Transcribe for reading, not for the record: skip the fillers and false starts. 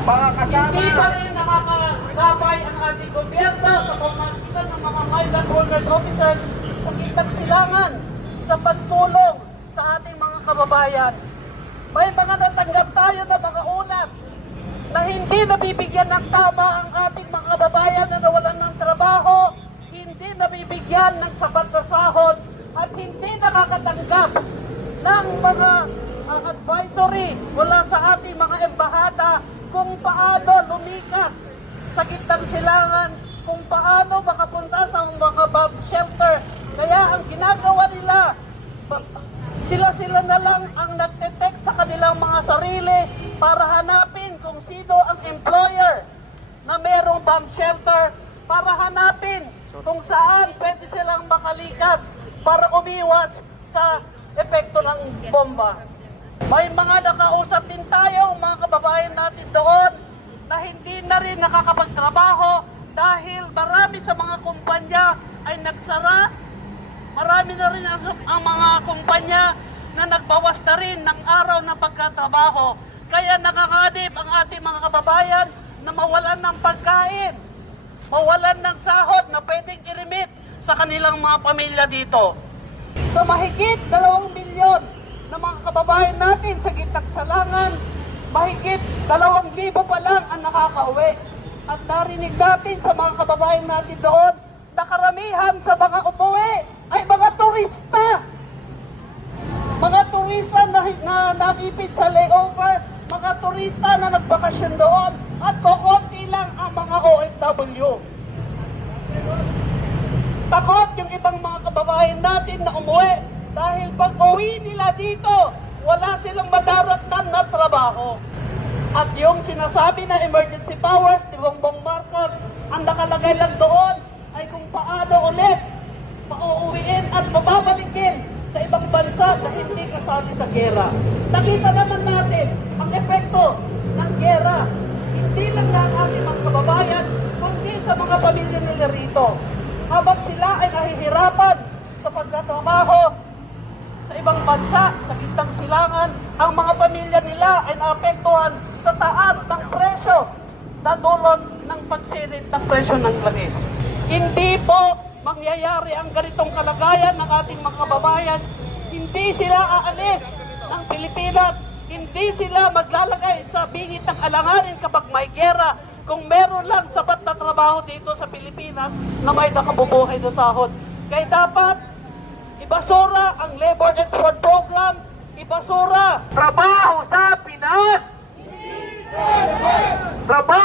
Mga kasama. Hindi pa rin nakakagabay ang ating gobyerno sa pamamagitan ng mga migrant workers officers sa kitang silangan sa pagtulong sa ating mga kababayan. May mga natanggap tayo na mga ulat na hindi nabibigyan ng tama ang ating mga kababayan na nawalan ng trabaho, hindi nabibigyan ng sapat na sahod, at hindi nakakatanggap ng mga advisory mula sa ating mga embahada kung paano lumikas sa gitnang silangan, kung paano makapunta sa mga bomb shelter. Kaya ang ginagawa nila, sila na lang ang nagte-text sa kanilang mga sarili para hanapin kung sino ang employer na merong bomb shelter, para hanapin kung saan pwede silang makalikas para umiwas sa epekto ng bomba. May mga nakausap din tayo, mga kababayan natin doon, na hindi na rin nakakapagtrabaho dahil marami sa mga kumpanya ay nagsara. Marami na rin ang mga kumpanya na nagbawas na rin ng araw ng pagkatrabaho. Kaya nakakanib ang ating mga kababayan na mawalan ng pagkain, mawalan ng sahod na pwedeng i-remit sa kanilang mga pamilya dito. So mahigit 2 milyon na mga kababayan natin sa gitnang salangan, mahigit 2,000 pa lang ang nakakauwi. At narinig natin sa mga kababayan natin doon na karamihan sa mga umuwi ay mga turista. Mga turista na nakipit sa layover, mga turista na nagbakasyon doon, at kukunti lang ang mga OFW. Takot yung ibang mga kababayan natin na umuwi dahil pag uwi nila dito, wala silang madaratnan na trabaho. At yung sinasabi na emergency powers ni Bongbong Marcos, ang nakalagay lang doon ay kung paano ulit pauuwiin at mababalikin sa ibang bansa na hindi kasali sa gera. Nakita naman natin ang epekto ng gera, hindi lang na ang ating mga kababayan, kundi sa mga pamilya nila rito. Habang sila ay nahihirapan sa pagtatrabaho sa ibang bansa, sa gitnang silangan, ang mga pamilya nila ay naapektuhan sa taas ng presyo na dulot ng pagsilid ng presyo ng langis. Hindi po mangyayari ang ganitong kalagayan ng ating mga kababayan. Hindi sila aalis ng Pilipinas, hindi sila maglalagay sa bingit ng alanganin kapag may gera kung meron lang sapat na trabaho dito sa Pilipinas na may nakabubuhay na sahod. Kaya dapat ibasura ang labor export programs, ibasura trabaho sa Pinas. Trabaho